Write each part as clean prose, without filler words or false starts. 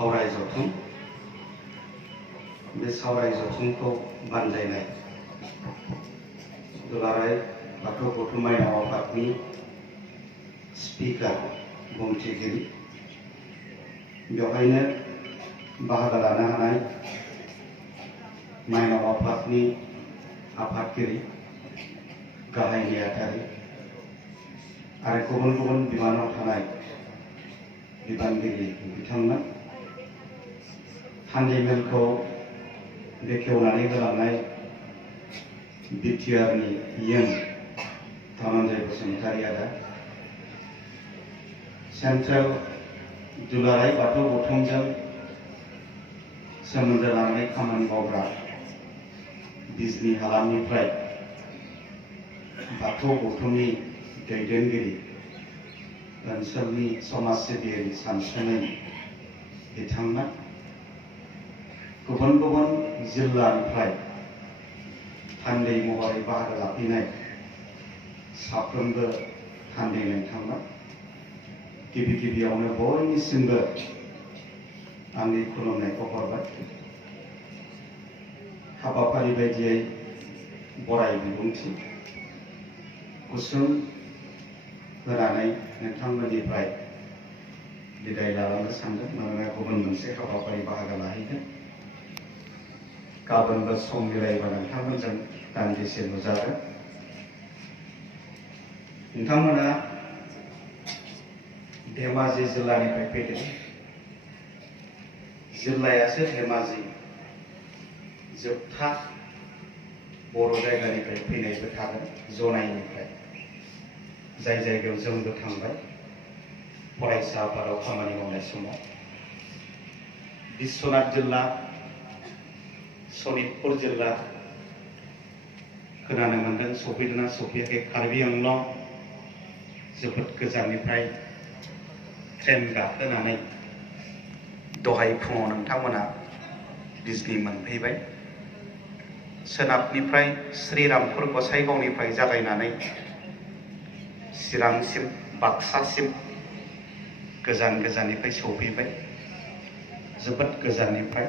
सावराय जथुम बे सावराय जथुमखौ बानजायनाय दुलाराय बाथौ गौथुम माइनाव आफादनि स्पिकार बुंथिगिरि बेवहायनो बाहागो लानो हानाय माइनाव आफादनि आफादगिरि गाहाय नेहाथारि आरो गुबुन गुबुन बिबानाव थानाय बिबानगिरि बिथांमोन थान्दै मेलखौ बेखेवनानै होलांनाय बिटिआरनि इयुन धनन्जय बसुमतारी आदा सेन्ट्रेल दुलाराय बाथौ गौथुमजों सोमोन्दो लानानै खामानि मावग्रा बिजनी हालामनिफ्राय बाथौ गौथुमनि दैदेनगिरि ओनसोलनि समाज सिबियारि सानसुमै बिथांमोन गुबुन गुबुन जिल्लानिफ्राय थान्दै महरै बाहागो लाफैनाय साफ्रोमबो थान्दै नोंथांमोन गिबि गिबियावनो बयनिसिमबो आंनि खुलुमनायखौ हरबाय हाबाफारि बायदियै बराय बिबुंथि गुसुं होनानै नोंथांमोननिफ्राय बिदाय लालांनो सानदों मानोना गुबुन मोनसे हाबाफारि बाहागो लाहैगोन गाबोनबो सम मिलायोबा नोंथांमोनजों दान्दिसे नुजागोन नोंथांमोना धेमाजि जिल्लानिफ्राय फैदों जिल्लायासो धेमाजि जोबथा बर' जायगानिफ्राय फैनायबो थागोन जनाइनिफ्राय जाय जायगायाव जोंबो थांबाय फरायसा आफादाव खामानि मावनाय समाव बिश्वनाथ जिल्ला सनितपुर जिल्ला खोनानो मोनदों सफैदोंना सफैयाखै कार्बि आंलं जोबोद गोजाननिफ्राय ट्रेन गाखोनानै दहाय फुङाव नोंथांमोना बिजनी मोनफैबाय सोनाबनिफ्राय श्रीरामपुर गसाइगावनिफ्राय जागायनानै चिरांसिम बाक्सासिम गोजान गोजाननिफ्राय सौफैबाय जोबोद गोजाननिफ्राय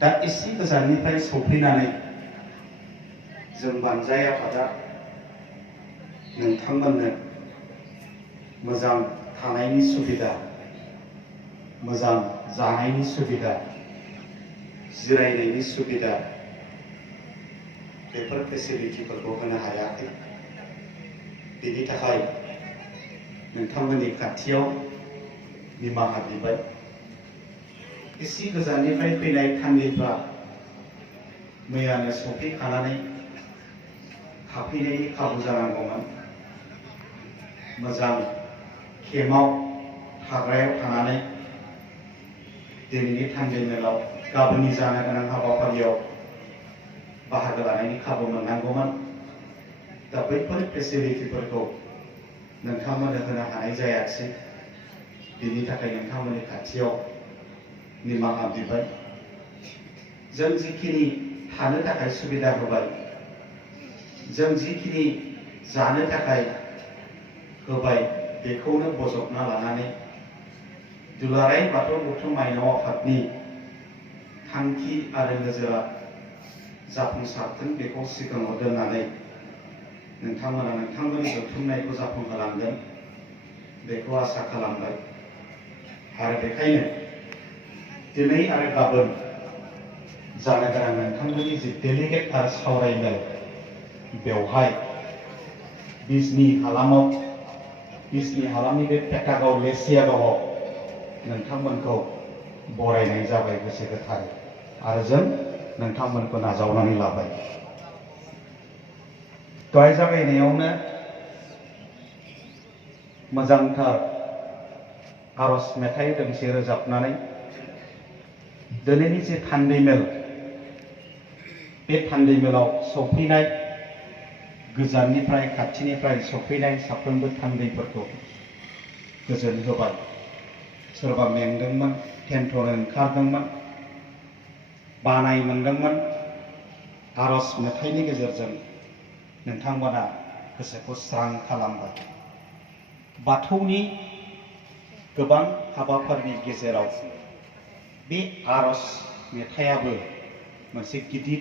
दा एसे गोजाननिफ्राय सौफैनानै जों बानजाय आफादा नोंथांमोननो मोजां थानायनि सुबिदा मोजां जानायनि सुबिदा जिरायनायनि सुबिदा बेफोर फेसिलिटिफोरखौ होनो हायाखै बेनि थाखाय नोंथांमोननि खाथियाव निमाहा बिबाय एसे गोजाननिफ्राय फैनाय थान्दैफ्रा मैयानो सफैखानानै थाफैनायनि खाबु जानांगौमोन मोजां केम्पआव थाग्रायाव थानानै दिनैनि थान्दै मेलाव गाबोननि जानो गोनां हाबाफारियाव बाहागो लानायनि खाबु मोननांगौमोन दा बैफोर फेसिलिटिफोरखौ नोंथांमोननो होनो हानाय जायासै बेनि थाखाय नोंथांमोननि खाथियाव निमाहा बिबाय जों जिखिनि थानो थाखाय सुबिदा होबाय जों जिखिनि जानो थाखाय होबाय बेखौनो बजबना लानानै दुलाराय बाथौ गौथुम माइनाव आफादनि थांखि आरो नोजोरा जाफुंसारथों बेखौ सिगाङाव दोननानै नोंथांमोना नोंथांमोननि जथुमनायखौ जाफुंहोलांगोन बेखौ आसा खालामबाय आरो बेखायनो दिनै आरो गाबोन जानो गोनां नोंथांमोननि जि डेलिगेट आरो सावरायनाय बेवहाय बिजनी हालामनि बे पेटागाव लेसियागावआव नोंथांमोनखौ बरायनाय जाबाय गोसो गोथारै आरो जों नोंथांमोनखौ नाजावनानै लाबाय दहाय जागायनायावनो मोजांथार आरज मेथाइ दोंसे रोजाबनानै दिनैनि जे थान्दै मेल बे थान्दै मेलाव सफैनाय गोजाननिफ्राय खाथिनिफ्राय सफैनाय साफ्रोमबो थान्दैफोरखौ गोजोन होबाय सोरबा मेंदोंमोन टेन्टनो ओंखारदोंमोन बानाय मोनदोंमोन आरज मेथाइनि गेजेरजों नोंथांमोना गोसोखौ स्रां खालामबाय बाथौनि गोबां हाबाफारिनि गेजेराव बे आरज मेथाइयाबो मोनसे गिदिर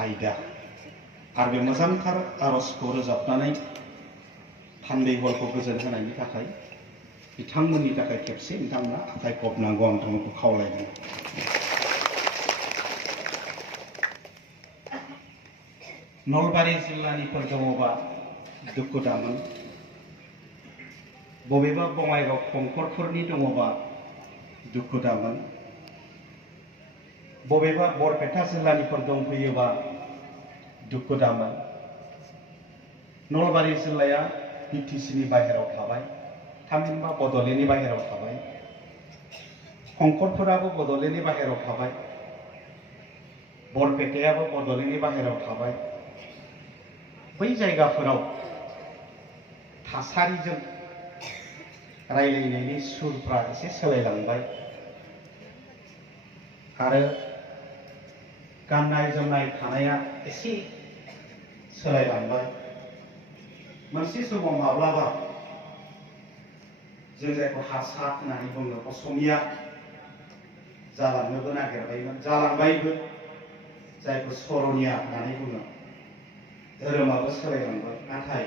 आयदा आरो बे मोजांथार आरजखौ रोजाबनानै थान्दै हरखौ गोजोन होनायनि थाखाय बिथांमोननि थाखाय खेबसे नोंथांमोना आखाइ खबनांगौ आं नोंथांमोनखौ खावलायदों। नलबारि जिल्लानिफोर दङबा दुखु दामोन, बबेबा बङाइगाव खंखरफोरनि दङबा दुखु दामोन, बबेबा बरपेटा जिल्लानिफोर दंफैयोबा दुखु दामोन। नलबारि जिल्लाया बिटिसिनि बाहेराव थाबाय, थामहिनबा बड'लेण्डनि बाहेराव थाबाय, खंखरफोराबो बड'लेण्डनि बाहेराव थाबाय, बरपेटायाबो बड'लेण्डनि बाहेराव थाबाय। बै जायगाफोराव थासारिजों रायलायनायनि सुरफ्रा एसे सोलायलांबाय आरो गाननाय जोमनाय थानाया एसे सोलायलांबाय। मोनसे समाव माब्लाबा जों जायखौ हारसा होननानै बुङो असमिया जालांनोबो नागिरबायमोन, जालांबायबो, जायखौ सरनिया होननानै बुङो। धोरोमाबो सोलायलांबाय, नाथाय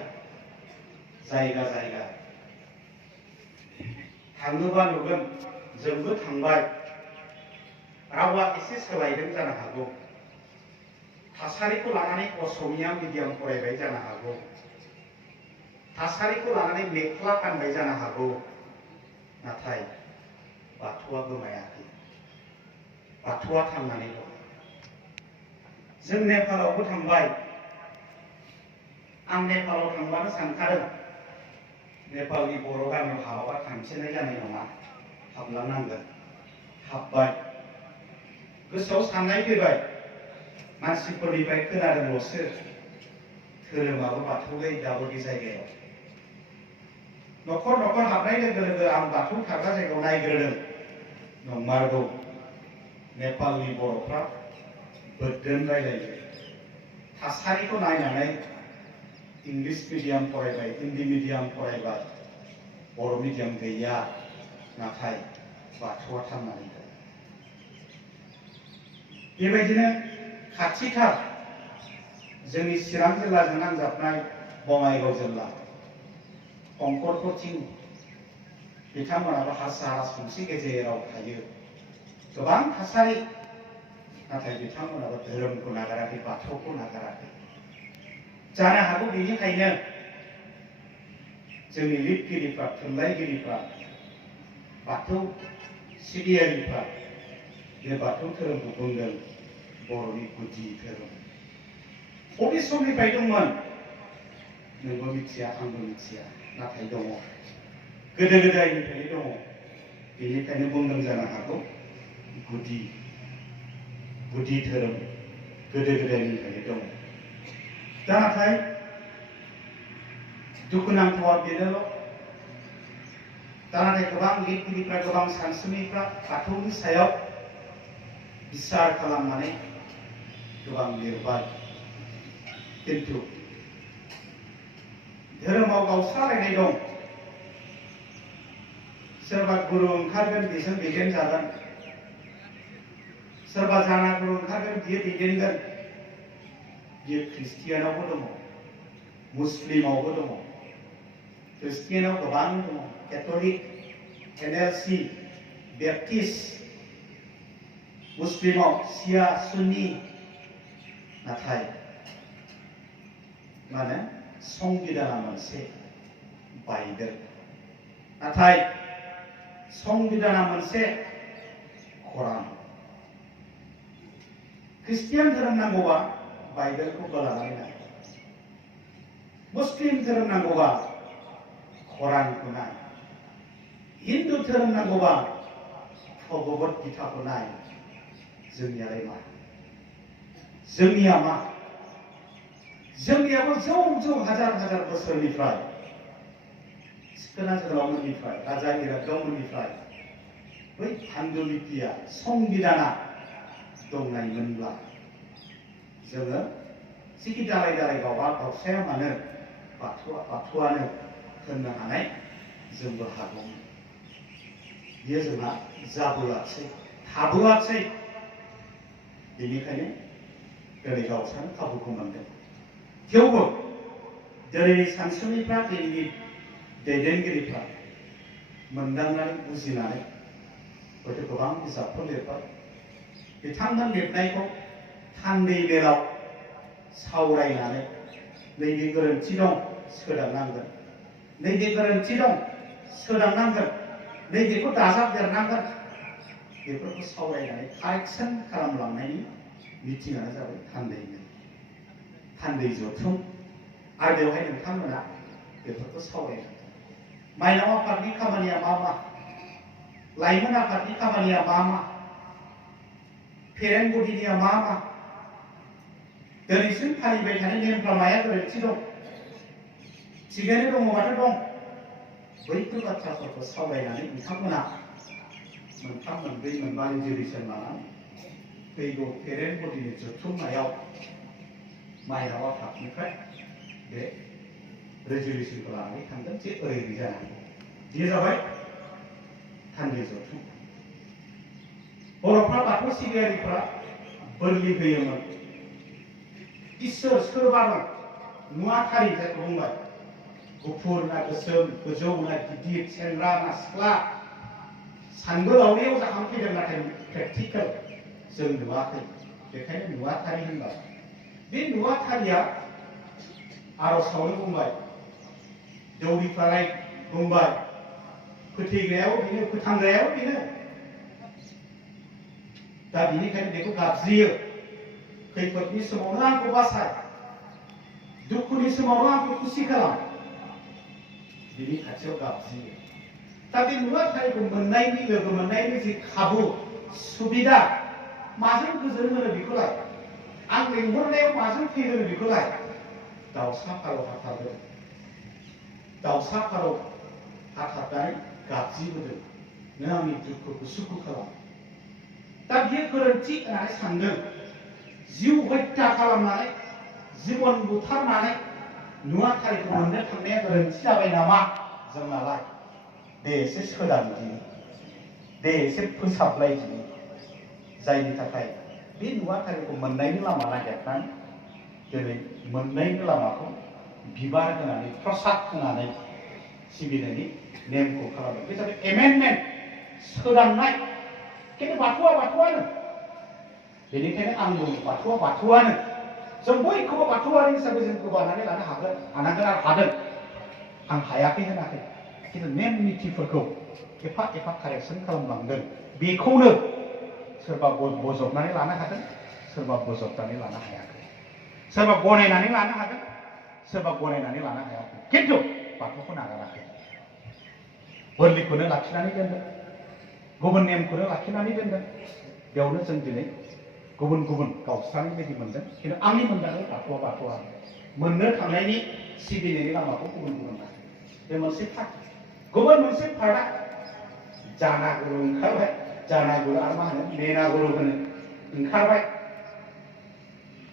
जायगा जायगा थाङोबा नुगोन, जोंबो थांबाय, रावा एसे सोलायदों जानो हागौ, थासारिखौ लानानै असमिया मिडियाम फरायबाय जानो हागौ, थासारिखौ लानानै मेख्ला गानबाय जानो हागौ, नाथाय बाथौआ गोमायाखै, बाथौआ थांनानै दं। जों नेपालावबो थांबाय, आं नेपालाव थांबानो सानखादों नेपालनि बर' गामियाव हाबाबा थांफिननाय जानाय नङा, हाबलांनांगोन। हाबबाय, गोसोआव साननाय फैबाय, मानसिफोरनिफ्राय खोनादोंल'सो धोरोमाबो बाथौलै दाबो बे जायगायाव। न'खर न'खर हाबनाय लोगो लोगो आं बाथौ थाग्रा जायगायाव नायग्रोदों, नंमारगौ नेपालनि बर'फ्रा बोरदोन रायलायो। थासारिखौ नायनानै इंलिस मिडियाम फरायबाय, हिन्दी मिडियाम फरायबाय, बर' मिडियाम गैया, नाथाय बाथौआ थांनानै दं। बेबायदिनो खाथिथार जोंनि चिरां जिल्लाजों नांजाबनाय बङाइगाव जिल्ला, खंखरफोरथिं बिथांमोनाबो हारसा राजबंसि गेजेराव थायो, गोबां थासारि, नाथाय बिथांमोनाबो धोरोमखौ नागाराखै, बाथौखौ नागाराखै। जानो हागौ बेनिखायनो जोंनि लिरगिरिफ्रा, थुनलाइगिरिफ्रा, बाथौ सिबियारिफ्रा बे बाथौ धोरोमखौ बुंदों बर'नि गुदि धोरोम। बबे समनिफ्राय दंमोन नोंबो मिथिया, आंबो मिथिया, नाथाय दङ, गोदो गोदायनिफ्रायनो दङ। बेनिखायनो बुंदों जानो हागौ गुदि धोरोम, गोदो गोदायनिफ्रायनो दङ। दा नाथाय दुखुनांथावा बेनोल', दा नाथाय गोबां लिरगिरिफ्रा, गोबां सानसुमैफ्रा बाथौनि सायाव बिसार खालामनानै गोबां लिरबाय, खिन्थु धोरोमाव गावस्रालायनाय दं। सोरबा गुरु ओंखारगोन बेजों दैदेनजागोन, सोरबा जाना गुरु ओंखारगोन बियो दैदेनगोन। बियो ख्रिस्टियानावबो दङ, मुस्लिमावबो दङ, ख्रिस्टियानाव गोबां दङ, केथलिक, एनएलसि, बेप्टिस्ट, मुस्लिमाव शिया, सुन्नि, नाथाय माने संबिधाना मोनसे बायदों, नाथाय संबिधाना मोनसे खरान। ख्रिस्टियान धोरोम नांगौबा बाइबेलखौ बोलानानै नाय, मुस्लिम धोरोम नांगौबा खरानखौ नाय, हिन्दु धोरोम नांगौबा भगवत गीताखौ नाय। जोंनियालाय मा? जोंनिया मा? जोंनियाबो जौ जौ हाजार हाजार बोसोरनिफ्राय, सिखोना जोहोलावमोननिफ्राय, राजा इरागदावमोननिफ्राय बै पान्डुलिपिया, संबिधाना दंनायमोनब्ला जोङो जिखि दालाय दालाय गावसाया मानो बाथौआनो होननो हानाय जोंबो हागौमोन। बियो जोंहा जाबोआसै थाबोआसै। बेनिखायनो दिनै गावस्रानो खाबुखौ मोनदों। थेवबो दिनैनि सानसुमैफ्रा, दिनैनि दैदेनगिरिफ्रा मोनदांनानै बुजिनानै हयथ' गोबां बिजाबफोर लिरबाय। बिथांमोन लिरनायखौ थान्दै बेलाव सावरायनानै नैबे गोरोन्थि दं सोदांनांगोन, नैबे गोरोन्थि दं सोदांनांगोन, नैबेखौ दाजाबदेरनांगोन, बेफोरखौ सावरायनानै कारेक्सन खालामलांनायनि मिटिङानो जाबाय थान्दै मेल, थान्दै जथुम। आरो बेवहाय नोंथांमोना बेफोरखौ सावरायनांगोन। माइनाव आफादनि खामानिया मा मा, लाइमोन आफादनि खामानिया मा मा, फेरेन बडिनिया मा मा, दिनैसिम फालिबाय थानाय नेमफ्रा माया गोरोन्थि दं, थिगैनो दङबाथ' दं, बैफोर बाथ्राफोरखौ सावरायनानै नोंथांमोना मोनथाम मोनब्रै मोनबा रिजोलिउसन लानानै फैगौ फेरेन बडिनि जथुम्मायाव माइनाव आफादनिफ्राय बे रिजोलिउसनखौ लानानै थांगोन जे ओरैबायदि जानांगौ। बेयो जाबाय थान्दै जथुम। बर'फ्रा बाथौ सिबियारिफ्रा बोरलि होयोमोन। इसोर सोरबा दं, नुवाथारि जायखौ बुंबाय, गुफुर ना गोसोम, गोजौ ना गिदिर, सेंग्रा ना सिख्ला, सानबोलावरियाव जाखांफैदों, नाथाय प्रेक्टिकेल जों नुवाखै, बेखायनो नुवाथारि होनबाय। बे नुवाथारिया आर'जआवनो बुंबाय, दौरिफ्रालाय बुंबाय, फोथैग्रायाबो बेनो, फोथांग्रायाबो बेनो। दा बेनिखायनो बेखौ गाबज्रियो, खैफोदनि समावनो आंखौ बासाय, दुखुनि समावनो आंखौ खुसि खालाम, बिनि खाथियाव गाबज्रियो। दा बे नुवाथारिखौ मोननायनि, लोगो मोननायनि जि खाबु सुबिदा, माजों गोजोन होनो बेखौलाय, आं लेंहरनायाव माजों फैहोनो बेखौलाय, दाउसा फारौ हाथारदों, दाउसा फारौ हाथारनानै गाबज्रिबोदों, नों आंनि दुखुखौ सुखु खालाम। दा बियो गोरोन्थि होननानै सानदों। जिउ हत्या खालामनानै, जिबन बुथारनानै नुवाथारिखौ मोननो थांनाया गोरोन्थि जाबाय नामा जोंनालाय? दे एसे सोदांदिनि, दे एसे फोसाबलायदिनि, जायनि थाखाय बे नुवाथारिखौ मोननायनि लामा नागिरनानै दिनै मोननायनि लामाखौ बिबार होनानै, प्रसाद होनानै सिबिनायनि नेमखौ खालामो। बे जाबाय एमेन्डमेन्ट, सोदांनाय। खिन्थु बाथौआ बाथौआनो। बेनिखायनो आं बुङो, बाथौआ बाथौआनो। जों बयखौबो बाथौआरि हिसाबै जों गोबानानै लानो हागोन, हानांगोन आरो हादों। आं हायाखै होनाखै, खिन्थु नेम नितिफोरखौ एफा एफा कारेक्सन खालामलांदों। बेखौनो सोरबा बजबनानै लानो हादों, सोरबा बजबनानै लानो हायाखै, सोरबा गनायनानै लानो हादों, सोरबा गनायनानै लानो हायाखै, खिन्थु बाथौखौ नागाराखै। बोरलिखौनो लाखिनानै दोनदों, गुबुन नेमखौनो लाखिनानै दोनदों। बेयावनो जों दिनै गुबुन गुबुन गावस्रानाय बायदि मोनदों। खिन्थु आंनि मोनदांनाय बाथौआ बाथौआ मोननो थांनायनि सिबिनायनि लामाखौ गुबुन गुबुन लादों। बे मोनसे पार्ट। गुबुन मोनसे पार्टआ जानागुरु ओंखारबाय, जानागुरु आरो मा होनो मेनागुरु होनो ओंखारबाय।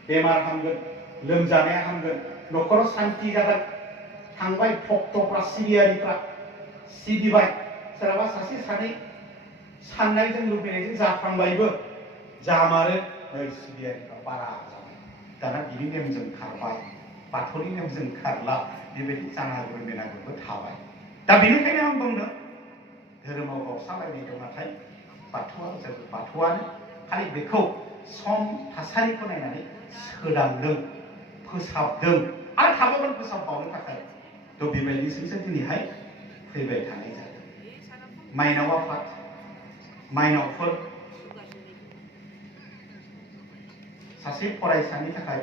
बेमार हामगोन, लोमजानाया हामगोन, न'खराव सान्ति जागोन। थांबाय भक्तफ्रा, सिबियारिफ्रा सिबिबाय, सोरहाबा सासे सानै साननायजों लुबैनायजों जाफ्लांबायबो, जामारो नै सिबियारिफ्रा बारा जाबाय। दाना बिनि नेमजों खारबाय, बाथौनि नेमजों खारला, बेबायदि जानागुरु मेनागुरुबो थाबाय। दा बेनिखायनो आं बुंनो, धोरोमाव गावस्रालायनाय दं, नाथाय बाथौआ जोबोद बाथौआनो। खालि बेखौ सम थासारिखौ नायनानै सोदांदों, फोसाबदों, आरो थाबावगोन फोसाबबावनो थाखाय। थ' बेबायदिसो दिनैहाय फैबाय थानाय जादों। माइनाव आफाद, माइनावफोर, सासे फरायसानि थाखाय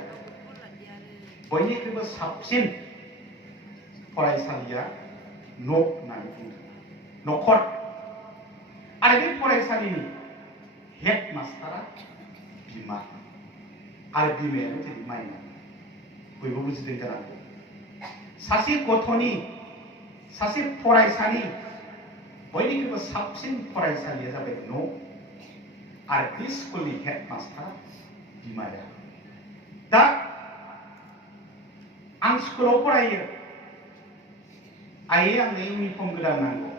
बयनिख्रुइबो साबसिन फरायसालिया न' होननानै बुंदों, न'खर। आरो बे फरायसालिनि हेड मास्टारा बिमा, आरो बिमायानो दिनै माइनाव। बयबो बुजिदों जानांगौ। सासे गथ'नि, सासे फरायसानि बयनिख्रुइबो साबसिन फरायसालिया जाबाय न', आरो बे स्कुलनि हेड मास्टारा बिमाया। दा आं स्कुलाव फरायो, आइयै आंनो इउनिफर्म गोदान नांगौ।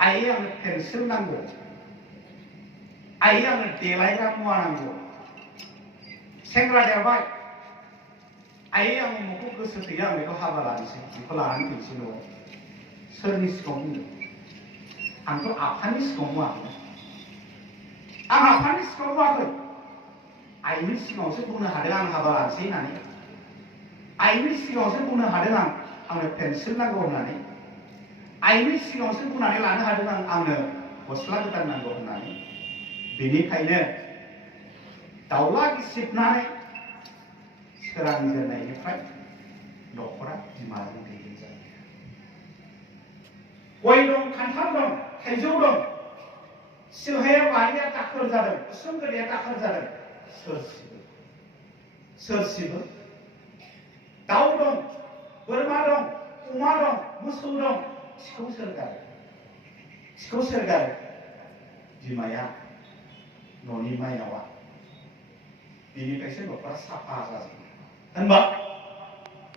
आइ आंनो पेन्सिल नांगौ, आइ आंनो देलायग्रा मुवा नांगौ। सेंग्रा देरबाय, आइ आं उमुखखौ गोसो थैयो, आं बेखौ हाबा लानोसै, बेखौ लानानै फैनोसै न'आव। सोरनि सिगाङाव बुंदों? आंथ' आफानि सिगाङाव बुङाखै। आं आफानि सिगाङाव बुङाखै, आइनि सिगाङावसो बुंनो हादों आं हाबा लानोसै होननानै। आइनि सिगाङावसो बुंनो हादों आंनो पेन्सिल नांगौ होननानै। आइनि सिगाङावसो बुंनानै लानो हादों आंनो गस्ला गोदान नांगौ होननानै। बेनिखायनो दाउला गिसिबनानै सोरांजेननायनिफ्राय न'खरा बिमाजों दैदेनजायो। गय दं, खान्थाल दं, थाइजौ दं, सिलहाया बारिया दाखोर जादों, उसुं गोदैया दाखोर जादों, सोर सिबो? दाउ दं, बोरमा दं, अमा दं, मोसौ दं, खिखौ सोर गारो? खिखौ सोर गारो? बिमाया, न'नि माइनावा। बेनिफ्रायसो न'खरा साफा जाजोबो। होनबा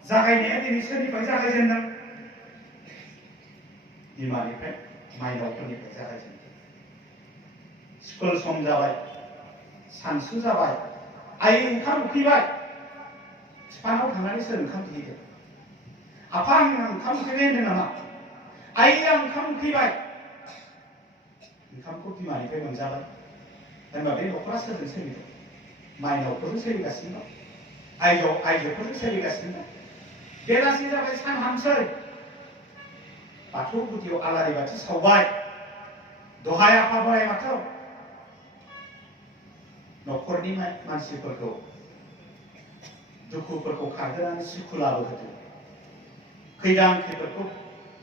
जागायनाया दिनै सोरनिफ्राय जागायजेनदों? बिमानिफ्राय, माइनावफोरनिफ्राय जागायजेनदों। स्कुल सम जाबाय, सानसु जाबाय, आइ ओंखाम उखैबाय, बिफानाव थांनानै सोर ओंखाम बिहैदों? आफा आं ओंखाम उखैबाय होनदों नामा? आइ आं ओंखाम उखैबाय। ओंखामखौ बिमानिफ्राय मोनजाबाय। होनबा बे न'खरा सोरजों सोलिदों? माइनावफोरजों सोलिगासिनो दं, आइजोफोरजों सोलिगासिनो दं। बेलासि जाबाय, सान हामसै, बाथौ गुदियाव आलारि बाथि सावबाय। दहाय आफा बोराइ बाथौ, न'खरनि मानसिफोरखौ, दुखुफोरखौ खारहोनानै सुखु लाबोहोदो। खैदां खैफोदखौ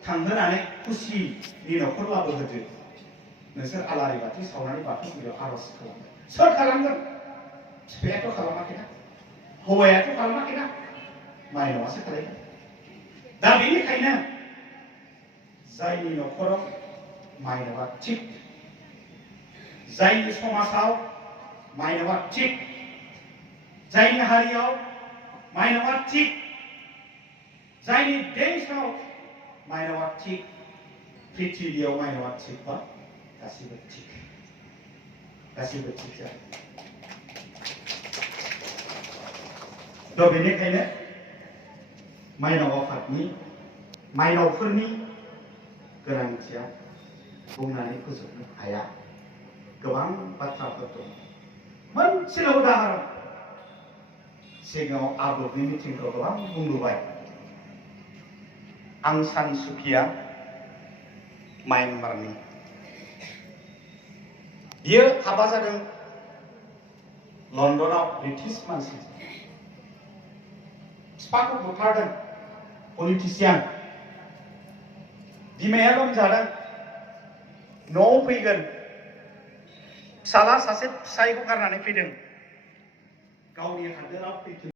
थांहोनानै खुसिनि न'खर लाबोहोदो। नोंसोर आलारि बाथि सावनानै बाथौ गुदियाव आर'ज खालामो। सोर खालामगोन? बिफायाथ' खालामाखैना, हौवायाथ' खालामाखैना, माइनावासो खालामगोन। दा बेनिखायनो जायनि न'खराव माइनावा थिग, जायनि समाजाव माइनावा थिग, जायनि हारियाव माइनावा थिग, जायनि देशआव माइनावा थिग, पृथिबियाव माइनावा थिगबा गासिबो थिग, गासिबो थिग जायो। दा बेनिखायनो माइनाव आफादनि, माइनावफोरनि गोनांथिया बुंनानै फोजोबनो हाया। गोबां बाथ्राफोर दं। मोनसेल' उदाहरन, सिगाङाव आबोफनि मिथिंखौ गोबां बुंबोबाय। आं सानसुखिया म्यानमारनि। बियो हाबा जादों लन्दनाव ब्रिटिश मानसि। बिफाखौ बुथारदों, पलिटिशियान। बिमाया लोमजादों, न'आव फैगोन, फिसाला सासे फिसायखौ गारनानै फैदों, गावनि हादोराव फैफिन